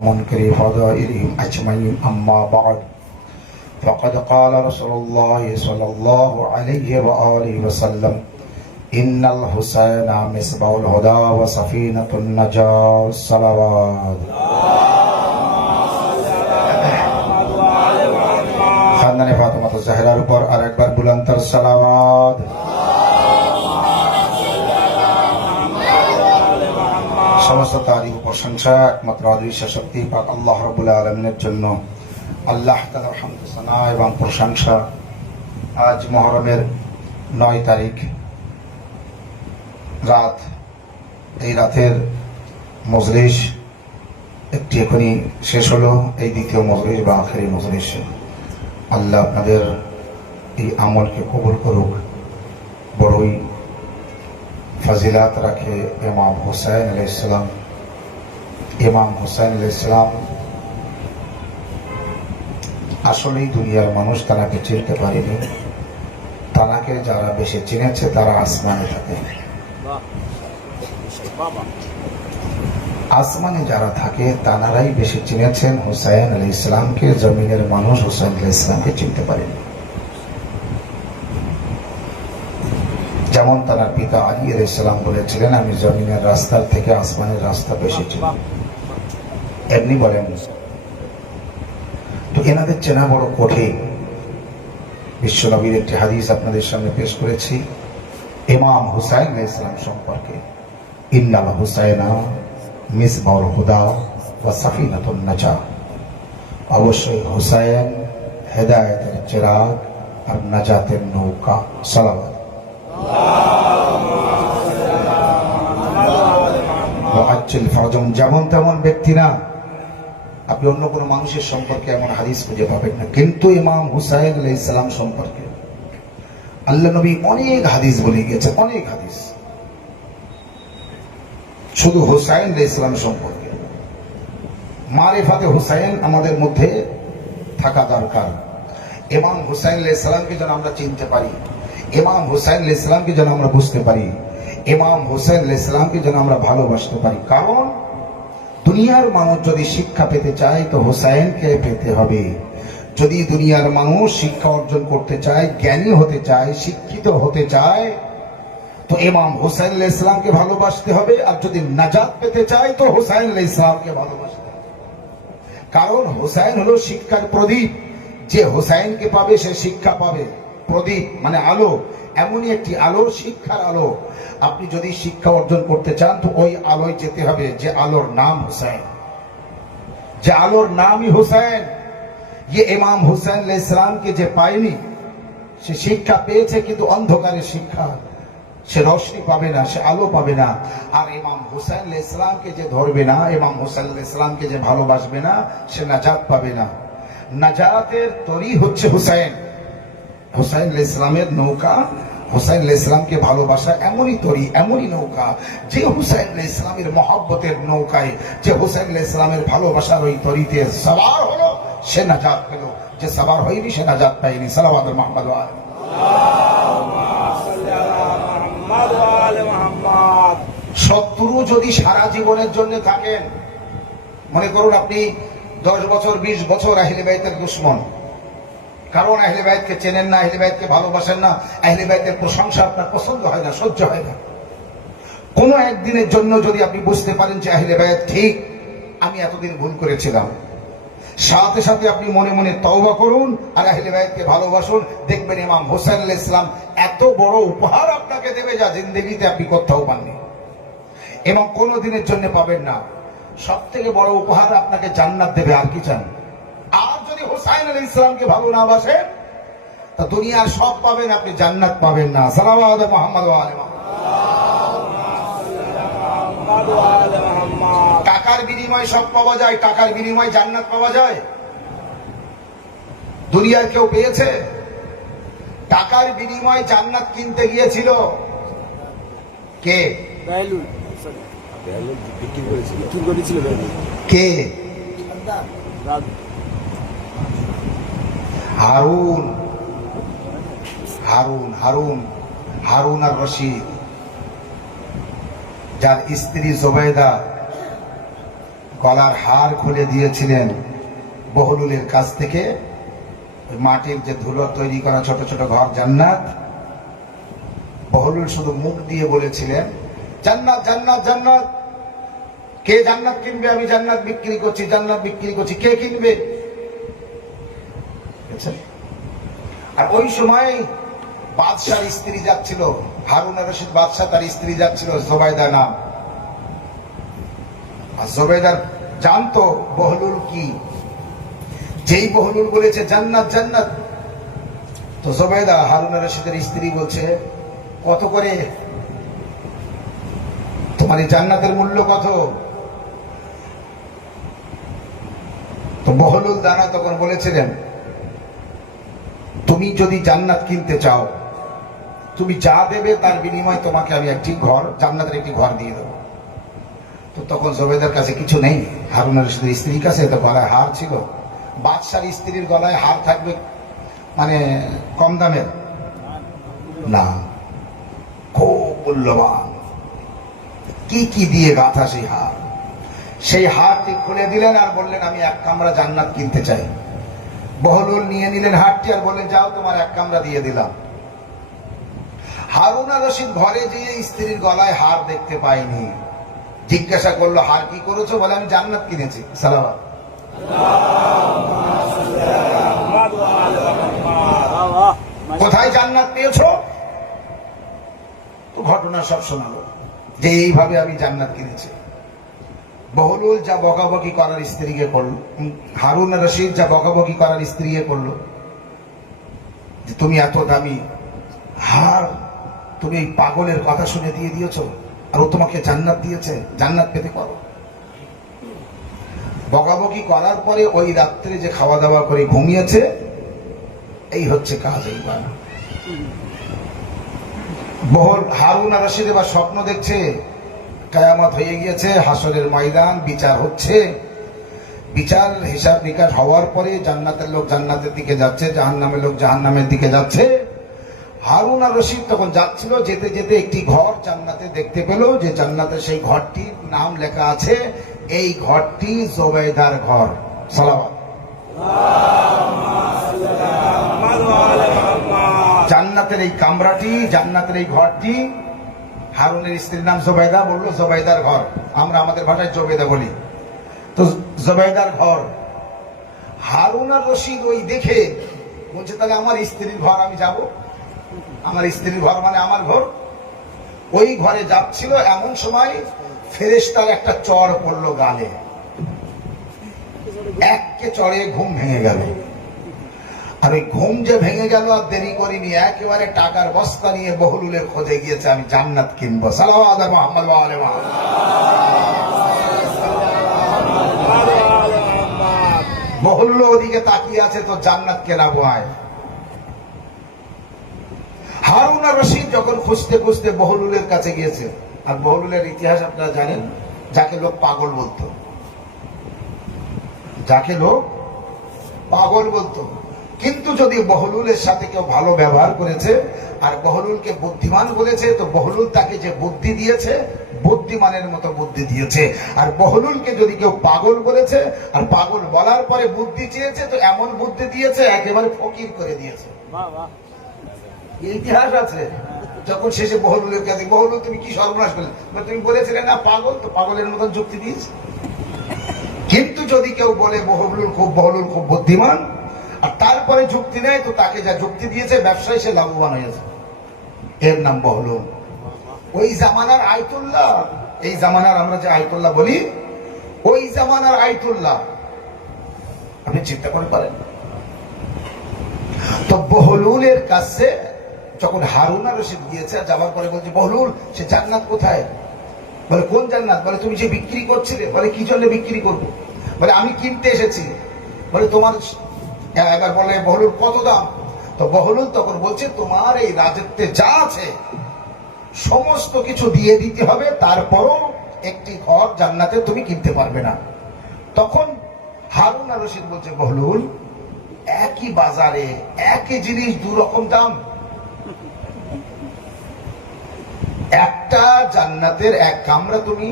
منكر فضائلهم أجمعين. أما بعد فقد قال رسول الله صلى الله عليه وآله وسلم إن الحسين مصباح الهدى وسفينة النجاة. الصلوات. খানদানে ফাতেমা জাহরার উপর আরেকবার বুলন্দতর সালাওয়াত। সমস্ত তারিফ ও প্রশংসা একমাত্র অদৃশ্য শক্তি পাক আল্লাহ রাব্বুল আলামিনের জন্য। আল্লাহ তাআলার হামদ সানা এবং প্রশংসা। আজ মুহররমের 9 তারিখ রাত। এই রাতের মজলিস একটি এখনই শেষ হলো, এই দ্বিতীয় মজলিস বা আখেরি মজলিস। আল্লাহ আপনাদের এই আমলকে কবুল করুক। বড়ই ফজিলাত রাখে ইমাম হুসাইন আলাইহিস সালাম। ইমাম হুসাইন আলাইহিস সালাম আসলেই দুনিয়ার মানুষ তাকে চিনতে পারেনি। তাকে যারা বেশি চিনেছে তারা আসমানে থাকে। আসমানে যারা থাকে তারাই বেশি চিনেছেন হুসাইন আলাইহিস সালামকে। জমিনের মানুষ হুসাইন আলাইহিস সালামকে চিনতে পারেনি। যেমন তার পিতা আলী আলাইহিস সালাম বলেছিলেন, আমি জমিনের রাস্তার থেকে আসমানের রাস্তা বেশি চিনি। এমনি বলেন। তো এনাদের চেনা বড় কঠিন। বিশ্বনবীর একটি হাদিস আপনাদের সামনে পেশ করেছি ইমাম হুসাইন আলাইহিস সালাম সম্পর্কে। ইন্নাল হুসাইনা মিসবাহুল হুদা ওয়া সাফিনাতুন নাজাহ। অবশ্যই হুসাইন হেদায়েতের চিরাগ আর নাজাতের নৌকা। সালাওয়াত। যেমন তেমন ব্যক্তি না, আপনি অন্য কোন মানুষের সম্পর্কে এমন হাদিস খুঁজে পাবেন না, কিন্তু ইমাম হুসাইন আলাইহিস সালাম সম্পর্কে আল্লাহ নবী অনেক হাদিস বলে গিয়েছেন। অনেক হাদিস শুধু হুসাইন আলাইহিস সালাম সম্পর্কে। মারিফাতে হুসাইন আমাদের মধ্যে থাকা দরকার। ইমাম হুসাইন আলাইহিস সালামকে যেন আমরা চিনতে পারি, ইমাম হুসাইন আলাইহিস সালামকে যেন আমরা বুঝতে পারি, ইমাম হুসাইন আলাইহিস সালামকে যেন আমরা ভালোবাসতে পারি। কারণ দুনিয়ার মানুষ যদি শিক্ষা পেতে চায় তো হুসাইনকে পেতে হবে। যদি দুনিয়ার মানুষ শিক্ষা অর্জন করতে চায়, জ্ঞানী হতে চায়, শিক্ষিত হতে চায়, তো ইমাম হুসাইন আলাইহিস সালামকে ভালোবাসতে হবে। আর যদি নাজাত পেতে চায় তো হুসাইন আলাইহিস সালামকে ভালোবাসতে হবে। কারণ হুসাইন হলো শিক্ষার প্রদীপ। যে হুসাইনকে পাবে সে শিক্ষা পাবে। প্রদীপ মানে আলো, এমনই একটি আলো, শিক্ষার আলো। আপনি যদি শিক্ষা অর্জন করতে চান তো ওই আলোয় যেতে হবে যে আলোর নাম হুসাইন, যে আলোর নামই হুসাইন। ये ইমাম হুসাইন আলাইহিস সালামকে যে পায়নি সে শিক্ষা পেয়েছে, কিন্তু অন্ধকারের শিক্ষা, সে রোশনি পাবে না, সে আলো পাবে না। আর ইমাম হুসাইন আলাইহিস সালামকে যে ধরবে না, ইমাম হুসাইন আলাইহিস সালামকে যে ভালোবাসবে না, সে নাজাত পাবে না। নাজাতের তরি হচ্ছে হুসাইন। হুসাইন আলাইহিস সালামের নৌকা, হুসাইন আলাইহিস সালামকে ভালোবাসা এমনই তরি, এমনই নৌকা, যে হুসাইন আলাইহিস সালামের মহব্বতের নৌকায়, যে হুসাইন আলাইহিস সালামের ভালোবাসার ওই তরিতে সওয়ার হলো সে নাজাত পেল, যে সওয়ার হয়নি সে নাজাত পায়নি। সালাওয়াত মুহাম্মদ ওয়া আলি মুহাম্মদ। শত্রু যদি সারা জীবনের জন্য থাকেন, মনে করুন আপনি 10 বছর 20 বছর আহলে বাইতের দুশমন, কারণ আহলে বাইতকে চেনেন না, আহলে বাইতকে ভালোবাসেন না, আহলে বাইতের প্রশংসা আপনার পছন্দ হয় না, সহ্য হয় না। কোন একদিনের জন্য যদি আপনি বুঝতে পারেন যে আহলে বাইত ঠিক, আমি এতদিন ভুল করেছিলাম, সাথে সাথে আপনি মনে মনে তওবা করুন আর আহলে বাইতকে ভালোবাসুন। দেখবেন ইমাম হুসাইন আলাইহিস সালাম এত বড় উপহার আপনাকে দেবে যা জিন্দেগিতে আপনি কোথাও পাননি এবং কোন দিনের জন্য পাবেন না। সব থেকে বড় উপহার আপনাকে জান্নাত দেবে, আর কি চান? আর যদি হুসাইন আলাইহিস সালামকে ভালো না বাসেন তা দুনিয়ার সব পাবেন, আপনি জান্নাত পাবেন না। সালাওয়াত মুহাম্মদ ওয়া আলি মুহাম্মদ। টাকার বিনিময়ে সব পাওয়া যায়, টাকার বিনিময়ে জান্নাত পাওয়া যায়? দুনিয়ার কেউ পেয়েছে? টাকার বিনিময়ে জান্নাত কিনতে গিয়েছিল কে? কে? হারুন। হারুন হারুন হারুন আর রশিদ, যার স্ত্রী জুবাইদা গলার হার খুলে দিয়েছিলেন বহলুলের কাছ থেকে। ওই মাটির যে ধুলো তৈরি করা ছোট ছোট ঘর জান্নাত, বহলুল শুধু মুখ দিয়ে বলেছিলেন জান্নাত জান্নাত জান্নাত। কে জান্নাত কিনবে? আমি জান্নাত বিক্রি করছি, জান্নাত বিক্রি করছি। কে কিনবে? আর ওই সময় বাদশার স্ত্রী যাচ্ছিল, হারুন রশিদ বাদশাহ, তার স্ত্রী যাচ্ছিল জোবাইদা নাম। আর জোবাইদার জানতো বহলুল কি। যেই বহলুল বলেছে জান্নাত জান্নাত, তো জোবাইদা হারুন রশিদের স্ত্রী বলছে কত করে তোমার এই জান্নাতের মূল্য কত? তো বহলুল দানা তখন বলেছিলেন তুমি যদি জান্নাত কিনতে চাও, তুমি যা দেবে তার বিনিময়ে তোমাকে আমি একটি ঘর, জান্নাতের একটি ঘর দিয়ে দেবো। তো তখন জোবেদার কাছে কিছু নেই, হারুন রশিদের স্ত্রীর কাছে তো গলায় হার ছিল। বাদশার স্ত্রীর গলায় হার থাকবে মানে কম দামের না, খুব মূল্যবান। কি কি দিয়ে গাঁথা সেই হার। সেই হারটি খুলে দিলেন আর বললেন আমি এক কামরা জান্নাত কিনতে চাই। বহলুল নিয়ে নিলেন হারটি আর বললেন যাও তোমার এক কামরা দিয়ে দিলাম। হারুন রশিদ ঘরে যেয়ে স্ত্রীর গলায় হার দেখতে পাইনি। জিজ্ঞাসা করলো হার কি করেছো? বলে আমি জান্নাত কিনেছি। সালাওয়াত। কোথায় জান্নাত পেয়েছো? তো ঘটনা সব শোনালো যে এইভাবে আমি জান্নাত কিনেছি। বহলুল যা বকাবকি করার স্ত্রীকে করলো, হারুন রশিদ যা বকাবকি করার স্ত্রীকে করলো যে তুমি এত দামি হার তুমি এই পাগলের কথা শুনে দিয়ে দিয়েছো, আর ও তোমাকে জান্নাত দিয়েছে, জান্নাত পেতে পারো। বকাবকি করার পরে ওই রাত্রে যে খাওয়া দাওয়া করে ঘুমিয়েছে, এই হচ্ছে কাজ। এইবার হারুন রশিদ এবার স্বপ্ন দেখছে কিয়ামত হয়ে গিয়েছে, হাসরের ময়দান, বিচার হচ্ছে। বিচার হিসাব নিকাশ হওয়ার পরে জান্নাতের লোক জান্নাতের দিকে যাচ্ছে, জাহান্নামের লোক জাহান্নামের দিকে যাচ্ছে। হারুন রশিদ তখন যাচ্ছিল, যেতে যেতে একটি ঘর জান্নাতে দেখতে পেল, যে জান্নাতে সেই ঘরটির নাম লেখা আছে, এই ঘরটি জোবাইদার ঘর। সালাওয়াত। জান্নাতের এই কামরাটি, জান্নাতের এই ঘরটি, হারুনের স্ত্রীর নাম জোবাইদা, বললো জোবাইদার ঘর। আমরা আমাদের ভাষায় জোবেদা বলি, তো জোবাইদার ঘর। হারুন রশিদ ওই দেখে বলছে তাহলে আমার স্ত্রীর ঘর আমি যাব, আমার স্ত্রীর ঘর মানে আমার ঘর। ওই ঘরে যাচ্ছিল, এমন সময় ফেরেশতার একটা চড় পড়লো গালে, এককে চড়ে ঘুম ভেঙে গেল। আর ওই ঘুম যে ভেঙে গেল আর দেরি করিনি, একেবারে টাকার বস্তা নিয়ে বহলুলের খোঁজে গিয়েছে, আমি জান্নাত কিনবো। সাল্লাল্লাহু আলা মুহাম্মদ ওয়া আলি মুহাম্মদ। বহলুল ওদিকে তাকিয়ে আছে, তো জান্নাত কেনাবো আয়। হারুন রশিদ যখন খুঁজতে খুঁজতে বহলুলের কাছে গিয়েছে, আর বহলুলের ইতিহাস আপনারা জানেন, যাকে লোক পাগল বলতো, যাকে লোক পাগল বলতো। কিন্তু যদি বহলুলের সাথে কেউ ভালো ব্যবহার করেছে আর বহলুলকে বুদ্ধিমান বলেছে, তো বহলুল তাকে যে বুদ্ধি দিয়েছে, বুদ্ধিমানের মতো বুদ্ধি দিয়েছে। আর বহলুলকে যদি কেউ পাগল বলেছে আর পাগল বলার পরে বুদ্ধি চেয়েছে, তো এমন বুদ্ধি দিয়েছে একেবারে ফকির করে দিয়েছে। ইতিহাস আছে। যখন শেষে বহলুলের কাছে, বহলুল তুমি কি সর্বনাশ করলে? তুমি বলেছিলে না পাগল, তো পাগলের মতন যুক্তি দিয়েছে। কিন্তু যদি কেউ বলে বহলুল খুব বুদ্ধিমান, আর তারপরে যুক্তি নেয়, তো তাকে যা যুক্তি দিয়েছে ব্যবসায় সে লাভবান হয়েছে, এর নাম বহলুল। ওই জামানার আয়তুল্লাহ, এই জামানার আমরা যে আয়তুল্লাহ বলি, ওই জামানার আয়তুল্লাহ আপনি চিন্তা করে পারেন। তো বহলুলের কাছে যখন হারুন রশিদ গিয়েছে, যাওয়ার পরে বলছে বহলুল সে জান্নাত কোথায়? বলে কোন জান্নাত? বলে তুমি যে বিক্রি করছিলে। বলে কি জন্য বিক্রি করবো? বলে আমি কিনতে এসেছি। বলে তোমার, এবার বলে বহলুল কত দাম? তো বহলুল তখন বলছে তোমার এই রাজত্বে যা আছে সমস্ত কিছু দিয়ে দিতে হবে, তারপরও একটি ঘর জান্নাতে তুমি কিনতে পারবে না। তখন হারুন রশিদ বলছে বহলুল একই বাজারে একই জিনিস দু রকম দাম। একটা জান্নাতের এক কামরা তুমি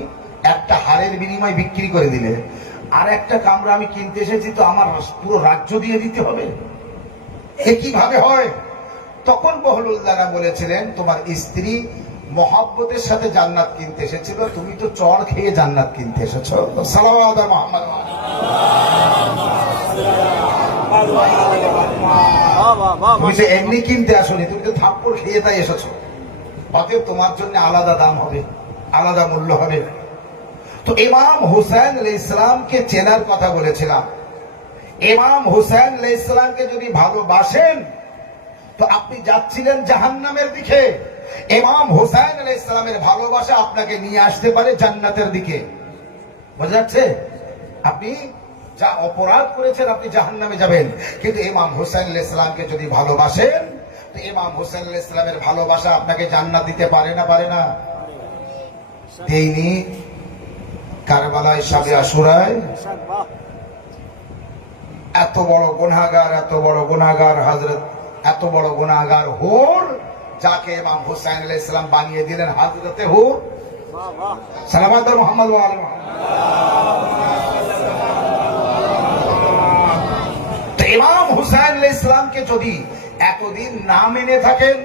একটা হাড়ের বিনিময়ে বিক্রি করে দিলে আর একটা কামরা আমি কিনতে এসেছি তো আমার পুরো রাজ্য দিয়ে দিতে হবে, এ কিভাবে হয়? তখন বহলুল্লাহরা বলেছিলেন, তোমার স্ত্রী মহব্বতের সাথে জান্নাত কিনতে এসেছিল, তুমি তো চড় খেয়ে জান্নাত কিনতে এসেছো। সালাওয়াত মুহাম্মদ। তুমি তো এমনি কিনতে আসোনি, তুমি তো থাপ্পড় খেয়ে তাই এসেছো। অতএব তোমার জন্য আলাদা দাম হবে, আলাদা মূল্য হবে। তো ইমাম হুসাইন আলাইহিস সালামকে চেনার কথা বলেছিলাম। ইমাম হুসাইন আলাইহিস সালামকে যদি ভালোবাসেন তো আপনি যাচ্ছিলেন জাহান্নামের দিকে। ইমাম হুসাইন আলাইহিস সালামের ভালোবাসা আপনাকে নিয়ে আসতে পারে জান্নাতের দিকে। বোঝা যাচ্ছে? আপনি যা অপরাধ করেছেন আপনি জাহান্নামে যাবেন, কিন্তু ইমাম হুসাইন আলাইহিস সালামকে যদি ভালোবাসেন তো ইমাম হুসাইন আলাইহিস সালামের ভালোবাসা আপনাকে জান্নাত দিতে পারে না? পারে না? দেইনি? কারবালায়, শাবে আশুরায় এত বড় গুনাহগার হযরত, এত বড় গুনাহগার হুর, যাকে ইমাম হুসাইন আলাইহিস সালাম বানিয়ে দিলেন হযরতে হুর। সালাওয়াত মুহাম্মদ ওয়া আলি মুহাম্মদ। ইমাম হুসাইন আলাইহিস সালামকে যদি এতদিন না মেনে থাকেন,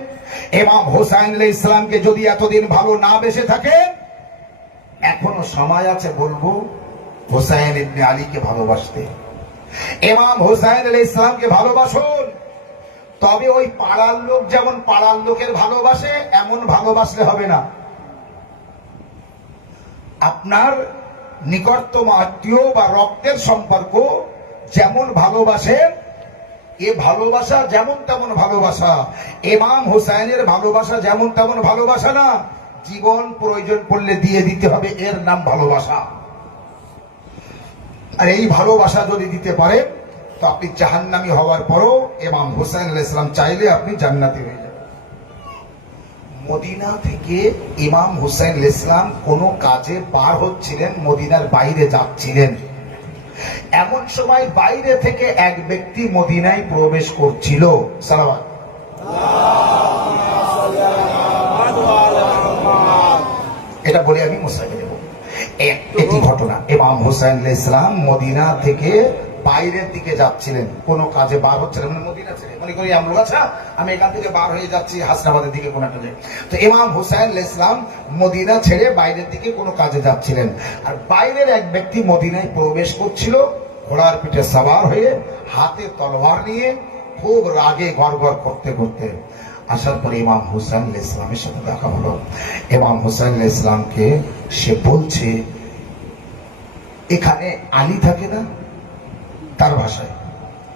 ইমাম হুসাইন আলাইহিস সালামকে যদি এতদিন ভালো না বেসে থাকেন, এখনো সময় আছে বলবো হুসাইন ইবনে আলীকে ভালোবাসতে। ইমাম হুসাইন আলাইহিস সালামকে ভালোবাসুন। তবে ওই পাড়ার লোক যেমন পাড়ার লোকের ভালোবাসে এমন ভালোবাসলে হবে না। আপনার নিকটতম আত্মীয় বা রক্তের সম্পর্ক যেমন ভালোবাসেন, এ ভালোবাসা যেমন তেমন ভালোবাসা। ইমাম হুসাইনের ভালোবাসা যেমন তেমন ভালোবাসা না, জীবন প্রয়োজন পড়লে দিয়ে দিতে হবে, এর নাম ভালোবাসা। আর এই ভালোবাসা যদি দিতে পারেন তো আপনি জাহান্নামী হওয়ার পরও ইমাম হুসাইন আলাইহিস সালাম চাইলে আপনি জান্নাতি হয়ে যাবেন। মদিনা থেকে ইমাম হুসাইন আলাইহিস সালাম কোনো কাজে বার হচ্ছিলেন, মদিনার বাইরে যাচ্ছিলেন। এমন সময় বাইরে থেকে এক ব্যক্তি মদিনায় প্রবেশ করছিল। সালাওয়াত। এটা বলে আমি মুসাইবে দেব। একটি ঘটনা, ইমাম হুসাইন আলাইহিস সালাম মদিনা থেকে বাইরের দিকে যাচ্ছিলেন, কোন কাজে বার হচ্ছিলেন, মানে মদিনা ছেড়ে, মনে করি আমরা আচ্ছা আমি এখান থেকে বার হয়ে যাচ্ছি হাসনাবাদের দিকে কোন একটা জায়গায়। তো ইমাম হুসাইন আলাইহিস সালাম মদিনা ছেড়ে বাইরের দিকে কোনো কাজে যাচ্ছিলেন, আর বাইরের এক ব্যক্তি মদিনায় প্রবেশ করছিল ঘোড়ার পিঠে সওয়ার হয়ে, হাতে তলোয়ার নিয়ে, খুব রাগে গড়গড় করতে করতে। আসার পরে ইমাম হুসাইন আলাইহিস সালামের সাথে দেখা হলো। ইমাম হুসাইন আলাইহিস সালামকে সে বলছে, এখানে আলী থাকে না? তার ভাষায়,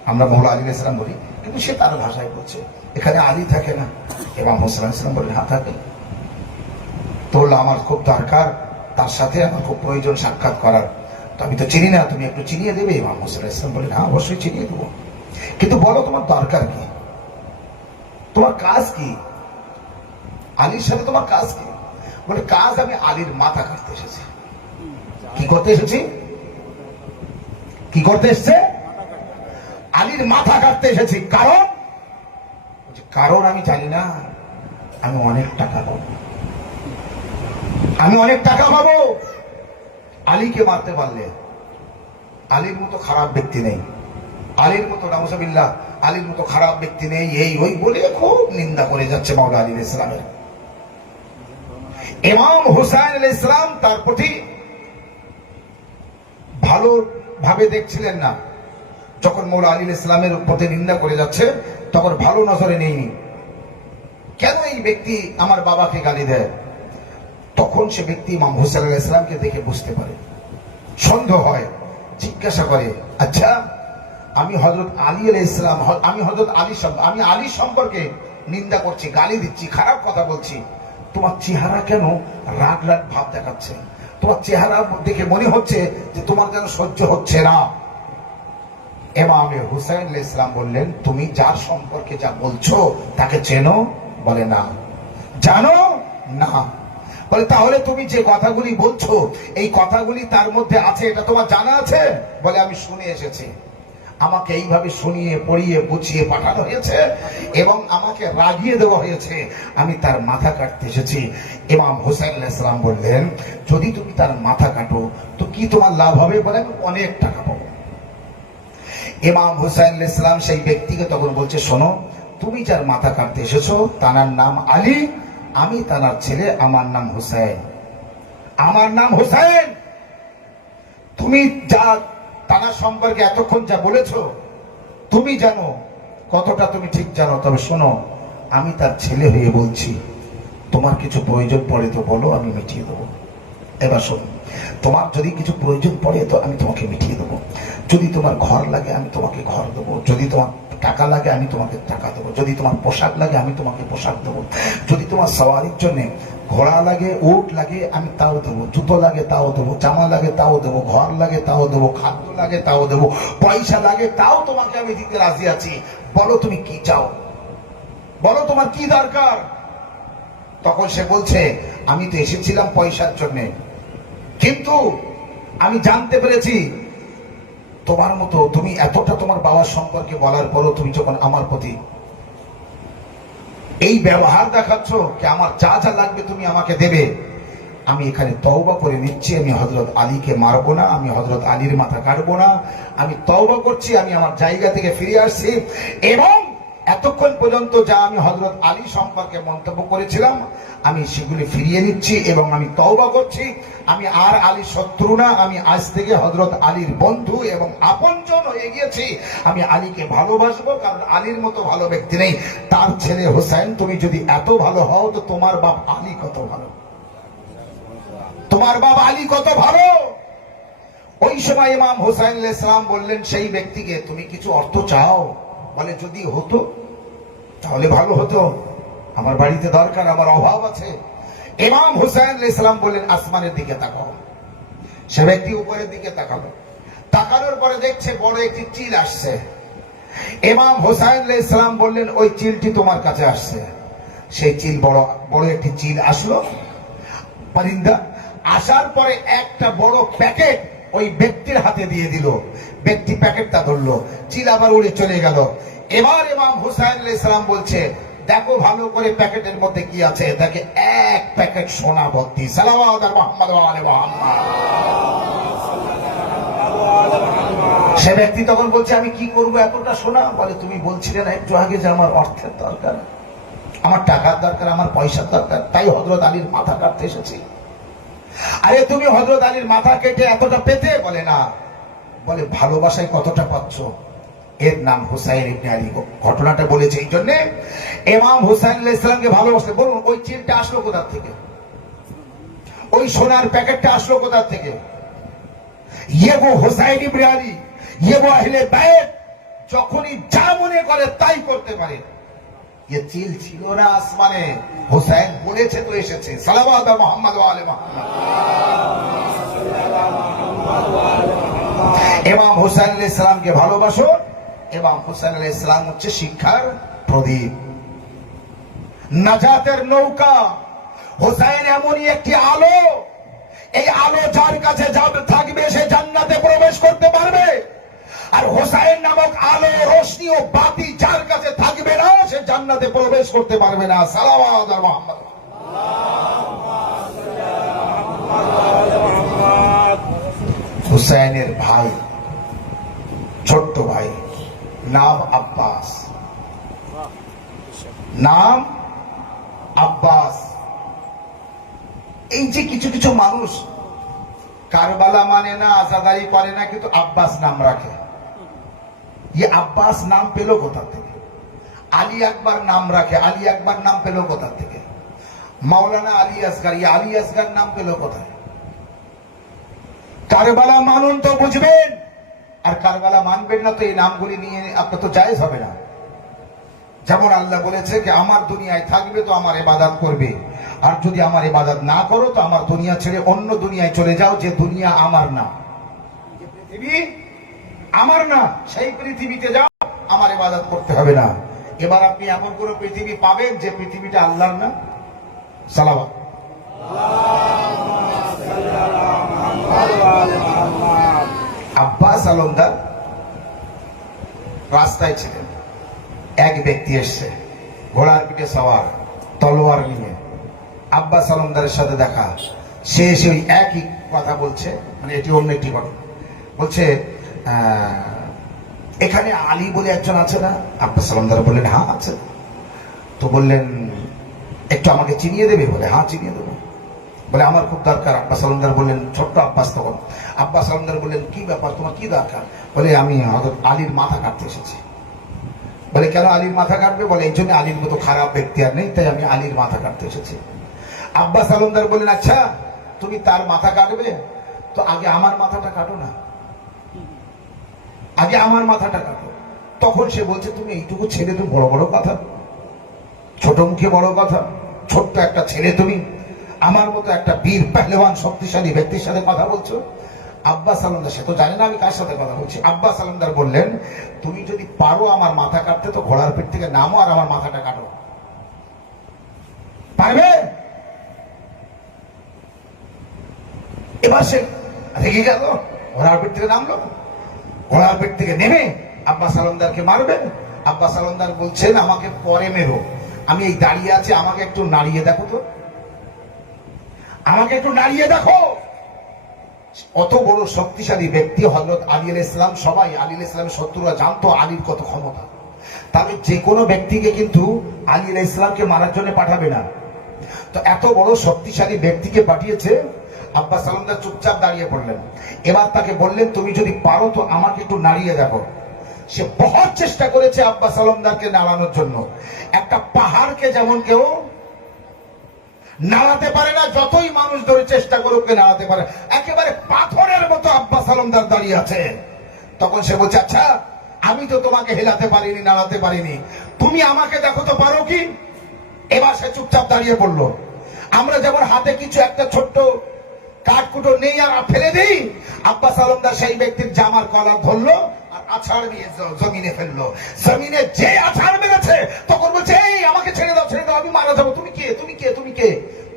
আমরা মৌলা আলী আলাইহিস সালাম বলি, কিন্তু সে তার ভাষায় বলছে এখানে আলী থাকে না? ইমাম হুসাইন আলাইহিস সালাম বললেন, হ্যাঁ থাকে। তো বললো, আমার খুব দরকার, তার সাথে আমার খুব প্রয়োজন সাক্ষাৎ করার, তো আমি তো চিনি না, তুমি একটু চিনিয়ে দেবে? ইমাম হুসাইন আলাইহিস সালাম বললেন, হ্যাঁ অবশ্যই চিনিয়ে দেবো, কিন্তু বলো তোমার দরকার কি, তোমার কাজ কি, আলীর সাথে তোমার কাজ কি? বলে, কাজ আমি আলীর মাথা কাটতে এসেছি। কি করতে এসেছি? কি করতে এসছে? আলীর মাথা কাটতে এসেছি। কারণ? কারণ আমি জানি না, আমি অনেক টাকা পাবো, আমি অনেক টাকা পাবো আলীকে মারতে পারলে। আলীর মতো খারাপ ব্যক্তি নেই, আলীর মতো নাউজুবিল্লাহ, আলীর মতো খারাপ ব্যক্তি নেই, এই ওই বলে খুব নিন্দা করে যাচ্ছে মাওলা আলী আলাইহিস সালামের। ইমাম হুসাইন আলাইহিস সালাম তার প্রতি ভালো ভাবে দেখছিলেন না। যখন মাওলা আলী আলাইহিস সালামের প্রতি নিন্দা করে যাচ্ছে তখন ভালো নজরে নেইনি। কেন এই ব্যক্তি আমার বাবাকে গালি দেয়? তখন সে ব্যক্তি ইমাম হুসাইন আলাইহিস সালামকে দেখে বুঝতে পারে, সন্দেহ হয়, জিজ্ঞাসা করে, আচ্ছা আমি হযরত আলী আলাইহিস সালাম, আমি আলী সম্পর্কে নিন্দা করছি, গালি দিচ্ছি, খারাপ কথা বলছি, তোমার চেহারা কেন রাগ রাগ ভাব দেখাচ্ছে? তোমার চেহারা দেখে মনে হচ্ছে যে তোমার যেন সহ্য হচ্ছে না। ইমাম হুসাইন আলাইহিস সালাম বললেন, তুমি যার সম্পর্কে যা বলছো তাকে চেনো? বলে, না। জানো? না। বলে, তাহলে তুমি যে কথাগুলি বলছো এই কথাগুলি তার মধ্যে আছে, এটা তোমার জানা আছে? বলে, আমি শুনে এসেছি। আমাকে এইভাবে শুনিয়ে পড়িয়ে বুঝিয়ে পাঠানো হয়েছে এবং আমাকে রাগিয়ে দেওয়া হয়েছে, আমি তার মাথা কাটতে এসেছি। ইমাম হুসাইন আলাইহিস সালাম বললেন, যদি তুমি তার মাথা কাটো তো কি তোমার লাভ হবে? বলে, আমি অনেক টাকা পাবো। ইমাম হুসাইন আলাইহিস সালাম সেই ব্যক্তিকে তখন বলছে, শোনো, তুমি যার মাথা কাটতে এসেছো তার নাম আলী, আমি তার ছেলে, আমার নাম হুসাইন, আমার নাম হুসাইন। তুমি যা তার সম্পর্কে এতক্ষণ যা বলেছো তুমি জানো, কতটা তুমি ঠিক জানো, তবে শোনো, আমি তার ছেলে হয়ে বলছি, তোমার কিছু প্রয়োজন পড়ে তো বলো, আমি মিটিয়ে দেবো। এবার শোনো, তোমার যদি কিছু প্রয়োজন পড়ে তো আমি তোমাকে মিটিয়ে দেবো। যদি তোমার ঘর লাগে আমি তোমাকে ঘর দেবো, যদি তোমার টাকা লাগে আমি তোমাকে টাকা দেবো, যদি তোমার পোশাক লাগে আমি তোমাকে পোশাক দেবো, যদি তোমার সওয়ারির জন্য ঘোড়া লাগে, উট লাগে, আমি তাও দেবো, জুতো লাগে তাও দেবো, জামা লাগে তাও দেবো, ঘর লাগে তাও দেবো, খাদ্য লাগে তাও দেবো, পয়সা লাগে তাও তোমাকে আমি দিতে রাজি আছি। বলো তুমি কি চাও, বলো তোমার কি দরকার। তখন সে বলছে, আমি তো এসেছিলাম পয়সার জন্য, কিন্তু আমি জানতে পেরেছি তোমার মতো, তুমি এতটা তোমার বাবার সম্পর্কে বলার পরও তুমি যখন আমার প্রতি এই ব্যবহার দেখাচ্ছ কি আমার যা যা লাগবে তুমি আমাকে দেবে, আমি এখানে তওবা করে নিচ্ছি, আমি হযরত আলীকে মারবো না, আমি হযরত আলীর মাথা কাটবো না, আমি তওবা করছি, আমি আমার জায়গা থেকে ফিরে আসছি এবং এতক্ষণ পর্যন্ত যা আমি হযরত আলী সম্পর্কে মন্তব্য করেছিলাম আমি সেগুলি ফিরিয়ে নিচ্ছি এবং আমি তওবা করছি, আমি আর আলীর শত্রু না, আমি আজ থেকে হযরত আলীর বন্ধু এবং আপনজন হয়ে গিয়েছি। আমি আলীকে ভালোবাসবো, কারণ আলীর মতো ভালো ব্যক্তি নেই। তার ছেলে হুসাইন, তুমি যদি এত ভালো হও তো তোমার বাপ আলী কত ভালো, তোমার বাবা আলী কত ভালো। ওই সময় ইমাম হুসাইন আলাইহিস সালাম বললেন সেই ব্যক্তিকে, তুমি কিছু অর্থ চাও? বলে, যদি হতো তাহলে ভালো হতো, আমার বাড়িতে দরকার, আমার অভাব আছে। ইমাম হুসাইন আলাইহিস সালাম বললেন, আসমানের দিকে তাকাও। সে ব্যক্তি উপরের দিকে তাকালো, তাকানোর পরে দেখছে বড় একটি চিল আসছে। ইমাম হুসাইন আলাইহিস সালাম বললেন, ওই চিলটি তোমার কাছে আসছে। সেই চিল বড় বড় একটি চিল আসলো, পরিন্দা আসার পরে একটা বড় প্যাকেট ওই ব্যক্তির হাতে দিয়ে দিল। ব্যক্তি প্যাকেটটা ধরলো, চিল আবার উড়ে চলে গেল। এবার ইমাম হুসাইন আলাইহিস সালাম বলছে, দেখো ভালো করে প্যাকেটের মধ্যে কি আছে। দেখে এক প্যাকেট সোনা ভর্তি। সালাওয়াত আলা মুহাম্মদ ওয়া আলি মুহাম্মদ। সে ব্যক্তি তখন বলছে, আমি কি করবো এতটা সোনা? বলে, তুমি বলছিলে না একটু আগে যে আমার অর্থের দরকার, আমার টাকার দরকার, আমার পয়সার দরকার, তাই হযরত আলীর মাথা কাটতে এসেছি। আরে তুমি হযরত আলীর মাথা কেটে এতটা পেতে? বলে না। বলে, ভালোবাসায় কতটা পাচ্ছ? এর নাম হুসাইন ইবনে আলী। ঘটনাটা বলেছে এই জন্য, ইমাম হুসাইন আলাইহিস সালামকে ভালোবাসতে। বলুন, ওই চিলটা আসলো কোথা থেকে? ওই সোনার প্যাকেটটা আসলো কোথা থেকে? ये वो হুসাইন ইবনে আলী, ये वो আহলে বাইত, যখনই যা মনে করে তাই করতে পারে। ये চিল ছিল না আসমানে, হুসাইন বলেছে তো এসেছে। সালাওয়াত আলা মুহাম্মদ ওয়া আলি মুহাম্মদ। ইমাম হুসাইন আলাইহিস সালামকে ভালোবাসো। ইমাম হুসাইন আলাইহিস সালাম হচ্ছে শিক্ষার প্রদীপ, নাজাতের নৌকা। হুসাইন এমনই একটি আলো, এই আলো যার কাছে যাবে থাকবে সে জান্নাতে প্রবেশ করতে পারবে। আর হুসাইন নামক আলো, রোশনি ও বাতি যার কাছে থাকবে না সে জান্নাতে প্রবেশ করতে পারবে না। সালাওয়াত আলা মুহাম্মদ। হুসাইনের ভাই, ছোট্ট ভাই, নাম আব্বাস, নাম আব্বাস। এই যে কিছু কিছু মানুষ কারবালা মানে না, আজাদারি করে না, কিন্তু আব্বাস নাম রাখে। ये আব্বাস নাম পেল কোথা থেকে? আলী আকবর নাম রাখে, আলী আকবর নাম পেল কোথা থেকে? মাওলানা আলী আসগর, ये আলী আসগর নাম পেল কোথায়? কারবালা মানুন তো বুঝবেন, আর কারবালা মানবেন না তো এই নামগুলি নিয়ে আপনার তো জায়েজ হবে না। যেমন আল্লাহ বলেছে যে আমার দুনিয়ায় থাকবে তো আমার ইবাদত করবে, আর যদি আমার ইবাদত না করো তো আমার দুনিয়া ছেড়ে অন্য দুনিয়ায় চলে যাও, যে দুনিয়া আমার না, যে পৃথিবী আমার না, সেই পৃথিবীতে যাও, আমার ইবাদত করতে হবে না। এবার আপনি এমন কোন পৃথিবী পাবেন যে পৃথিবীটা আল্লাহর না? সালাওয়াত। আব্বাস আলমদার রাস্তায় ছিলেন, এক ব্যক্তি এসছে ঘোড়ার পিঠে সওয়ার, তলোয়ার নিয়ে। আব্বাস আলমদারের সাথে দেখা, সে এসে ওই একই কথা বলছে, মানে এটি অন্য একটি ঘটনা বলছে, এখানে আলী বলে একজন আছে না? আব্বাস আলমদার বললেন হ্যাঁ আছে। তো বললেন একটু আমাকে চিনিয়ে দেবে? বলে হ্যাঁ চিনিয়ে দেবো। বলে আমার খুব দরকার। আব্বাস আলমদার বললেন, ছোট্ট আব্বাস তখন, আব্বাস আলমদার বললেন কি ব্যাপার, তোমার কি দরকার? বলে আমি আলীর মাথা কাটতে এসেছি। বলে কেন আলীর মাথা কাটবে? বলে এই জন্য আলীর মতো খারাপ ব্যক্তি আর নেই, তাই আমি আলীর মাথা কাটতে এসেছি। আব্বাস আলমদার বললেন আচ্ছা তুমি তার মাথা কাটবে, তো আগে আমার মাথাটা কাটো না, আগে আমার মাথাটা কাটো। তখন সে বলছে তুমি এইটুকু ছেলে, তুমি বড় বড় কথা, ছোট মুখে বড় কথা, ছোট্ট একটা ছেলে তুমি আমার মতো একটা বীর পেহলওয়ান শক্তিশালী ব্যক্তির সাথে কথা বলছো? আব্বাস আলমদার, সে তো জানে না আমি কার সাথে কথা বলছি। আব্বাস আলমদার বললেন তুমি যদি পারো আমার মাথা কাটতে তো ঘোড়ার পিঠ থেকে নামো আর আমার মাথাটা কাটো। পারবে? এবার সে রেগে গেল, ঘোড়ার পিঠ থেকে নামলো, ঘোড়ার পিঠ থেকে নেমে আব্বাস আলমদারকে মারবে। আব্বাস আলমদার বলছেন আমাকে পরে মেরো, আমি এই দাঁড়িয়ে আছি, আমাকে একটু নাড়িয়ে দেখো তো, আমাকে একটু নাড়িয়ে দেখো। অত বড় শক্তিশালী ব্যক্তি হযরত আলী আলাইহিস সালাম, সবাই আলী আলাইহিস সালামের শত্রুরা জানতো আলীর কত ক্ষমতা। তাহলে যে কোনো ব্যক্তিকে কিন্তু আলী আলাইহিস সালামকে মারার জন্য পাঠাবে না। তো এত বড় শক্তিশালী ব্যক্তিকে পাঠিয়েছে। আব্বাস আলমদার চুপচাপ দাঁড়িয়ে পড়লেন। এবার তাকে বললেন তুমি যদি পারো তো আমাকে একটু নাড়িয়ে দেখো। সে বহুত চেষ্টা করেছে আব্বাস আলমদারকে নাড়ানোর জন্য। একটা পাহাড়কে যেমন কেউ নাড়াতে পারে না, যতই মানুষ ধরে চেষ্টা করুক নাড়াতে পারে, একেবারে পাথরের মতো আব্বাস আলমদার দাঁড়িয়ে আছে। তখন সে বলছে আচ্ছা আমি তো তোমাকে হেলাতে পারিনি, নাড়াতে পারিনি, তুমি আমাকে দেখো তো পারো কি। এবার সে চুপচাপ দাঁড়িয়ে পড়লো। আমরা যেমন হাতে কিছু একটা ছোট্ট কাঠকুটো নেই আর ফেলে দিই, আব্বাস আলমদার সেই ব্যক্তির জামার কলার ধরলো আর আছাড় দিয়ে জমিনে ফেললো। জমিনে যে আছাড় মেরেছে তখন বলছে এই আমাকে ছেড়ে দাও, ছেড়ে দাও, আমি মারা যাবো, তুমি কে, তুমি কে, তুমি কে?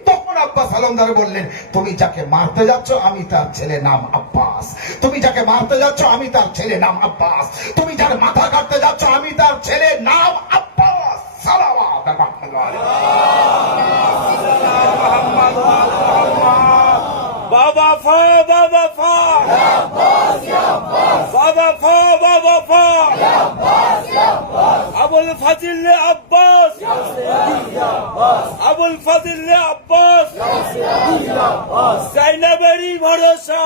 তখন আব্বাস আলমদার বললেন তুমি যাকে মারতে যাচ্ছ আমি তার ছেলে, নাম আব্বাস। তুমি যাকে মারতে যাচ্ছ আমি তার ছেলে, নাম আব্বাস। তুমি যার মাথা কাটতে যাচ্ছ আমি তার ছেলে, নাম Abbas. সালাওয়াত Baba Fa, Baba Fa, Baba Fa, Baba Fa, Abul Fazil Abbas, Abul Fazil Abbas, Zainabari Bharosa,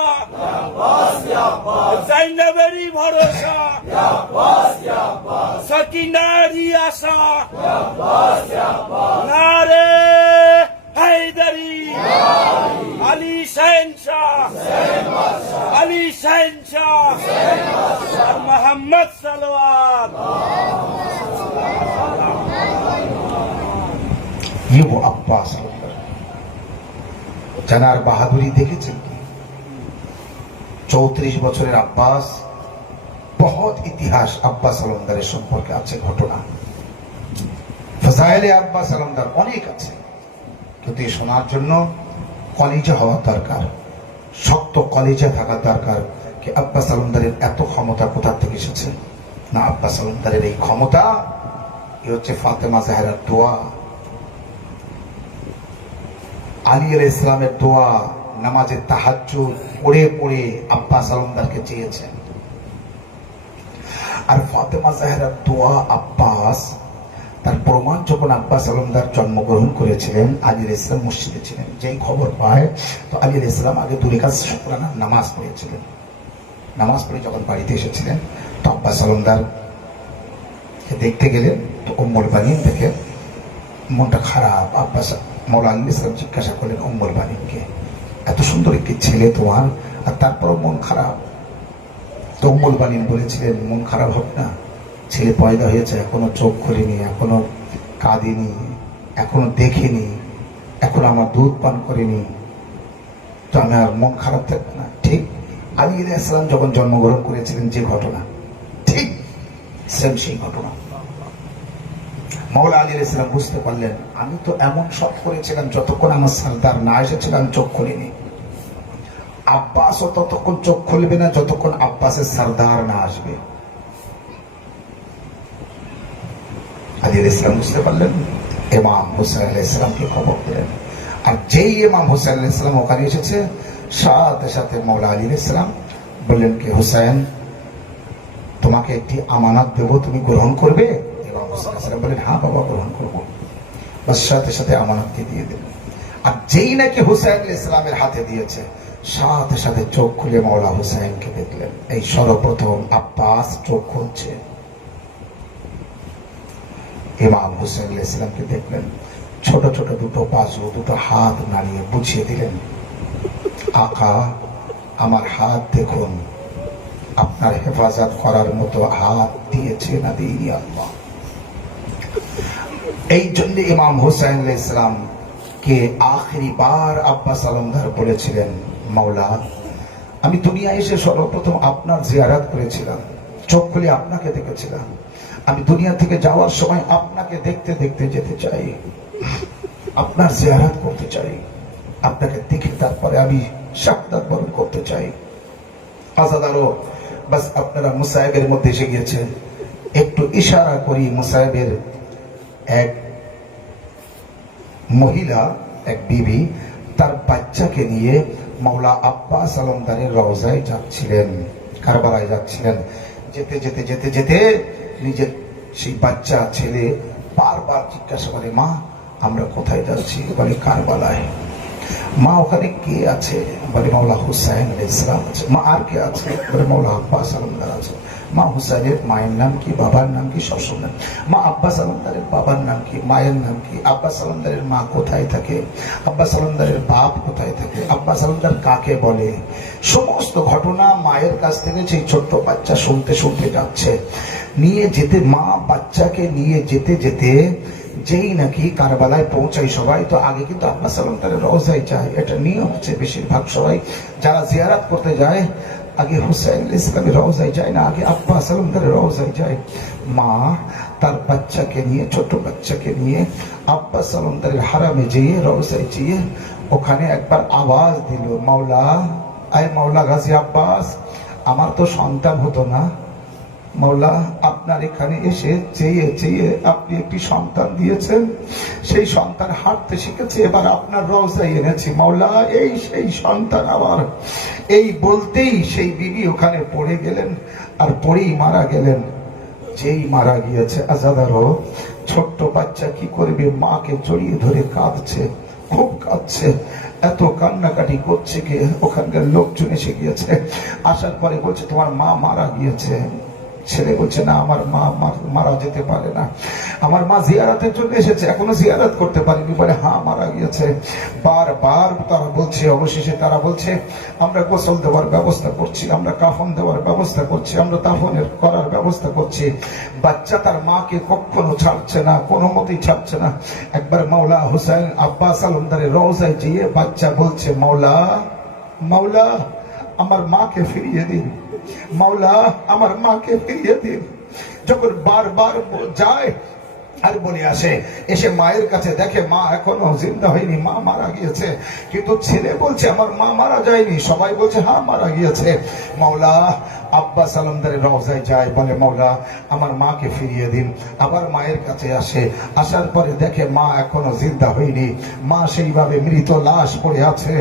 Zainabari Bharosa, Sakina Riyasa, Nare Haidari, Ali Shahin Shah, Ali Shahin Shah, और मोहम्मद सलवात। ये वो अब्बास आलमदार জানার বাহাদুরি দেখেছেন কি? 34 বছরের আব্বাস, বহুত ইতিহাস আব্বাস আলমদারের সম্পর্কে আছে, ঘটনা ফজাইলে আব্বাস আলমদার অনেক আছে, কিন্তু শোনার জন্য কলেজে হওয়া দরকার, শক্ত কলেজে থাকা দরকার। কি আব্বাস আলমদারের এত ক্ষমতা কোথা থেকে এসেছে? না, আব্বাস আলমদারের এই ক্ষমতা এ হচ্ছে ফাতেমা জাহরার দোয়া, আলী আলাইহিস সালামের দোয়া। নামাজে তাহাজ্জুদ পড়ে পড়ে আব্বাস আলমদারকে চেয়েছেন। আর ফাতেমা জাহরার দোয়া আব্বাস, তার প্রমাণ যখন আব্বাস আলমদার জন্মগ্রহণ করেছিলেন আলী আলাইহিস সালাম মসজিদে ছিলেন। যেই খবর পায় তো আলী আলাইহিস সালাম আগে 2 রাকাত শুকরানা নামাজ পড়েছিলেন। নামাজ পড়ে যখন বাড়িতে এসেছিলেন তো আব্বাস আলমদার দেখতে গেলেন, তো উম্মুল বানিন দেখে মনটা খারাপ। আব্বাস মৌলা আলী আলাইহিস সালাম জিজ্ঞাসা করলেন উম্মুল বানিনকে, এত সুন্দর একটি ছেলে তোমার আর তারপরও মন খারাপ? তো উম্মুল বানিন বলেছিলেন মন খারাপ হবে না, ছেলে পয়দা হয়েছে, এখনো চোখ খুলিনি, এখনো কাঁদিনি, এখনো দেখিনি, এখনো আমার দুধ পান করিনি, তো আমার মন খারাপ থাকবে না? ঠিক আলী আলাইহিস সালাম যখন জন্মগ্রহণ করেছিলেন যে ঘটনা, ঠিক সেম সেই ঘটনা। মৌলা আলী আলাইহিস সালাম বুঝতে পারলেন আমি তো এমন সব করেছিলাম যতক্ষণ আমার সরদার না এসেছিল আমি চোখ খুলিনি। আব্বাসও ততক্ষণ চোখ খুলবে না যতক্ষণ আব্বাসের সরদার না আসবে। আলী আলাইহিস সালাম বুঝতে পারলেন, ইমাম হুসাইন আলাইহিস সালামকে খবর দিলেন। আর যেই ইমাম হুসাইন আলাইহিস সালাম ওখানে এসেছে, সাথে সাথে মাওলা আলী আলাইহিস সালাম বললেন কি, হুসাইন তোমাকে একটি আমানত দেব, তুমি গ্রহণ করবে? ইমাম হুসাইন আলাইহিস সালাম বললেন, হ্যাঁ বাবা গ্রহণ করবো। বাস সাথে সাথে আমানতকে দিয়ে দিলেন। আর যেই নাকি হুসাইন আলাইহিস সালামের হাতে দিয়েছে, সাথে সাথে চোখ খুলে মাওলা হুসাইনকে দেখলেন। এই সর্বপ্রথম আব্বাস চোখ খুলছে, ইমাম হুসাইন আলাইহিস সালামকে দেখলেন। ছোট ছোট দুটো বাজু, দুটো হাত নাড়িয়ে বুঝিয়ে দিলেন, আকা আমার হাত দেখুন, আপনার হেফাজত করার মতো হাত দিয়েছে না দিইনি আল্লাহ। এই জন্য ইমাম হুসাইন আলাইহিস সালাম কে আখেরি বার আব্বাস আলমদার বলেছিলেন, মাওলা আমি দুনিয়া এসে সর্বপ্রথম আপনার জিয়ারত করেছিলাম, চোখ খুলে আপনাকে দেখেছিলাম। আমি দুনিয়া থেকে যাওয়ার সময় আপনাকে দেখতে দেখতে যেতে চাই, আপনার জিয়ারত করতে চাই, আপনাকে দেখে তারপরে আমি শাহাদাত বরণ করতে চাই। আজাদারও বাস আপনারা মুসাইবের মধ্যে এসে গিয়েছেন, একটু ইশারা করি। মুসাইবের এক মহিলা, এক বিবি তার বাচ্চাকে নিয়ে মাওলা আব্বাস আলমদারের রওজায় যাচ্ছিলেন, কারবালায় যাচ্ছিলেন। যেতে যেতে যেতে যেতে নিজের সেই বাচ্চা ছেলে বারবার জিজ্ঞাসা করে, মা আমরা কোথায় যাচ্ছি? বলে কারবালায়। মা ওখানে কে আছে? বলে মাওলা হুসাইন আলাইহিস সালাম আছে। মা আর কে আছে? বলে মাওলা আব্বাস আলমদার আছে। মা হুসাইনের মায়ের নাম কি, বাবার নাম কি, সব শুনলেন। মা আব্বাস আলমদারের বাবার নাম কি, মায়ের নাম কি, আব্বাস আলমদারের মা কোথায় থাকে, আব্বাস আলমদারের বাপ কোথায় থাকে, আব্বাস আলমদার কাকে বলে, সমস্ত ঘটনা মায়ের কাছ থেকে সেই ছোট্ট বাচ্চা শুনতে শুনতে যাচ্ছে। নিয়ে যেতে, মা বাচ্চাকে নিয়ে যেতে যেতে যেই নাকি কারবালায় পৌঁছাই, সবাই তো আগে কিন্তু আব্বাস আলমদারের রওজায় যায়, এটা নিয়ম হচ্ছে। বেশিরভাগ সবাই যারা জিয়ারত করতে যায় আগে হুসাইন আলাইহিস সালামের রওজায় যায় না, আগে আব্বাস আলমদারের রওজায় যায়। মা তার বাচ্চাকে নিয়ে, ছোট বাচ্চাকে নিয়ে আব্বাস আলমদারের হারামে যেয়ে, রওজায় যেয়ে ওখানে একবার আওয়াজ দিল, মাওলা আয় মাওলা গাজী আব্বাস, আমার তো সন্তান হতো না, মাওলা আপনার এখানে এসে চেয়ে চেয়ে আপনি একটি সন্তান দিয়েছেন, সেই সন্তান হাঁটতে শিখেছে, এবার আপনার রওজায় এনেছি মাওলা, এই সেই সন্তান আমার। এই বলতেই সেই বিবি ওখানে পড়ে গেলেন, আর পড়েই মারা গেলেন। যেই মারা গিয়েছে, আজাদারও ছোট্ট বাচ্চা কি করবে, মাকে জড়িয়ে ধরে কাঁদছে, খুব কাঁদছে, এত কান্নাকাটি করছে। কে ওখানকার লোকজন এসে গিয়েছে, আসার পরে বলছে তোমার মা মারা গিয়েছে। ছেলে বলছে না, আমার মা মারা যেতে পারে না, আমার মা জিয়ারতের জন্য এসেছে, এখনো জিয়ারত করতে পারিনি। বলে হ্যাঁ মারা গিয়েছে। বারবার তারা বলছে, অবশেষে তারা বলছে আমরা গোসল দেওয়ার ব্যবস্থা করছি, আমরা কাফন দেওয়ার ব্যবস্থা করছি, আমরা দাফনের করার ব্যবস্থা করছি। বাচ্চা তার মাকে কখনো ছাড়ছে না, কোনো মতেই ছাড়ছে না। একবার মাওলা হুসাইন আব্বাস আলমদারের রওজায় গিয়ে বাচ্চা বলছে, মাওলা মাওলা আমার মাকে ফিরিয়ে দিন, মাওলা আমার মাকে ফিরিয়ে দিন। যখন বারবার যায় আর বলে আসে, এসে মায়ের কাছে দেখে মা এখনো জিন্দা হয়নি, মা মারা গিয়েছে। কিন্তু ছেলে বলছে আমার মা মারা যায়নি, সবাই বলছে হ্যাঁ মারা গিয়েছে। মাওলা আব্বাস আলমদারের রওজায় যায়, বলে মাওলা আমার মাকে ফিরিয়ে দিন। আবার মায়ের কাছে আসে, আসার পরে দেখে মা এখনো জিন্দা হয়নি, মা সেইভাবে মৃত লাশ পড়ে আছে।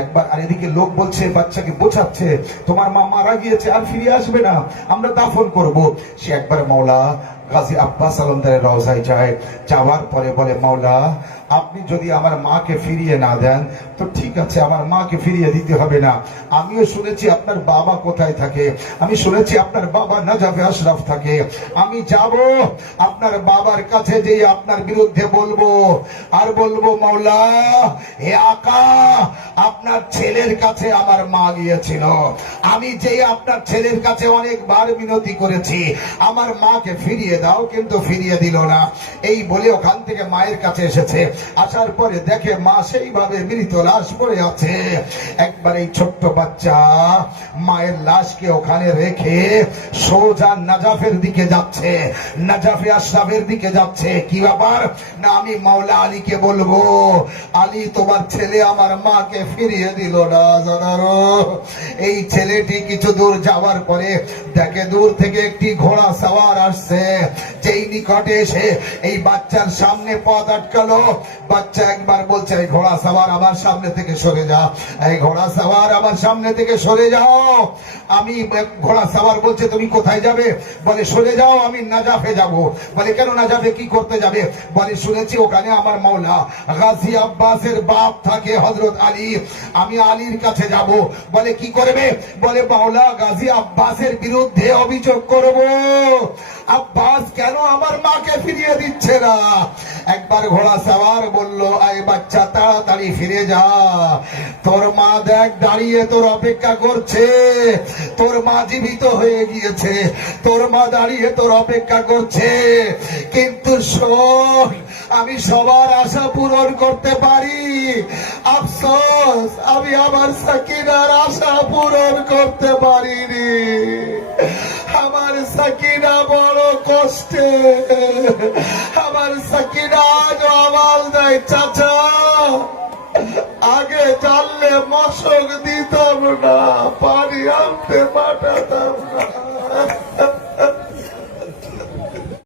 একবার আর এদিকে লোক বলছে, বাচ্চাকে বোঝাচ্ছে তোমার মা মারা গিয়েছে, আর ফিরে আসবে না, আমরা দাফন করব। সে একবার মাওলা গাজী আব্বাস আলমদারের রওজায় যায়, যাওয়ার পরে বলে মাওলা আপনি যদি আমার মাকে ফিরিয়ে না দেন তো ঠিক আছে, আমার মাকে ফিরিয়ে দিতে হবে না। আমিও শুনেছি আপনার বাবা কোথায় থাকে, আমি শুনেছি আপনার বাবা নাজাফে আশরাফ থাকে, আমি যাব আপনার বাবার কাছে যেয়ে আপনার বিরুদ্ধে বলবো, আর বলবো মাওলা হে আকা আপনার ছেলের কাছে আমার মা গিয়েছিল, আমি যেয়ে আপনার ছেলের কাছে অনেকবার মিনতি করেছি আমার মাকে ফিরিয়ে দাও, কিন্তু ফিরিয়ে দিল না। এই বলে ওখান থেকে মায়ের কাছে এসেছে, আসার পরে দেখে মা সেইভাবে মৃত লাশ পড়ে আছে। একবার এই ছোট্ট বাচ্চা মায়ের লাশকে ওখানে ওখানে রেখে সোজা নাজাফের দিকে যাচ্ছে, নাজাফে আশরাফের দিকে যাচ্ছে। কি ব্যাপার? না আমি মাওলা আলীকে বলবো, আলী তোমার ছেলে আমার মাকে ফিরিয়ে দিল না জানারো। এই ছেলেটি কিছু দূর যাওয়ার পরে দেখে দূর থেকে একটি ঘোড়া সাওয়ার আসছে। যেই নিকটে এসে এই বাচ্চার সামনে পথ আটকালো, বাচ্চা একবার বলছে এই ঘোড়া সাওয়ার আমার সামনে থেকে সরে যা, এই ঘোড়া সাওয়ার আমার সামনে থেকে সরে যাও। আমি ঘোড়া সাওয়ার বলছে তুমি কোথায় যাবে? বলে সরে যাও, আমি নাজাফে যাব। বলে কেন নাজাফে কি করতে যাবে? বলে শুনেছি ওখানে আমার মাওলা গাজী আব্বাসের বাপ থাকে হযরত আলী, আমি আলীর কাছে যাব। বলে কি করবে? বলে মাওলা গাজী আব্বাসের বিরুদ্ধে অভিযোগ করব, আব্বাস কেন আমার মাকে ফিরিয়ে দিচ্ছে না। একবার ঘোড়া সাওয়ার বলল আয় বাচ্চা তাড়াতাড়ি ফিরে যা, তোর মা দেখ দাঁড়িয়ে তোর অপেক্ষা করছে, তোর মা জীবিত হয়ে গিয়েছে, তোর মা দাঁড়িয়ে তোর অপেক্ষা করছে। কিন্তু শোন, আমি সবার আশা পূরণ করতে পারি, আফসোস আমি আমার সাকিনার আশা পূরণ করতে পারিনি। আমার সাকিনা বড় কষ্টে, আমার সাকিনা আজ আমাল দেয়। চাচা আগে জানলে মশক দিতাম না, পানি আনতে পাঠাতাম না।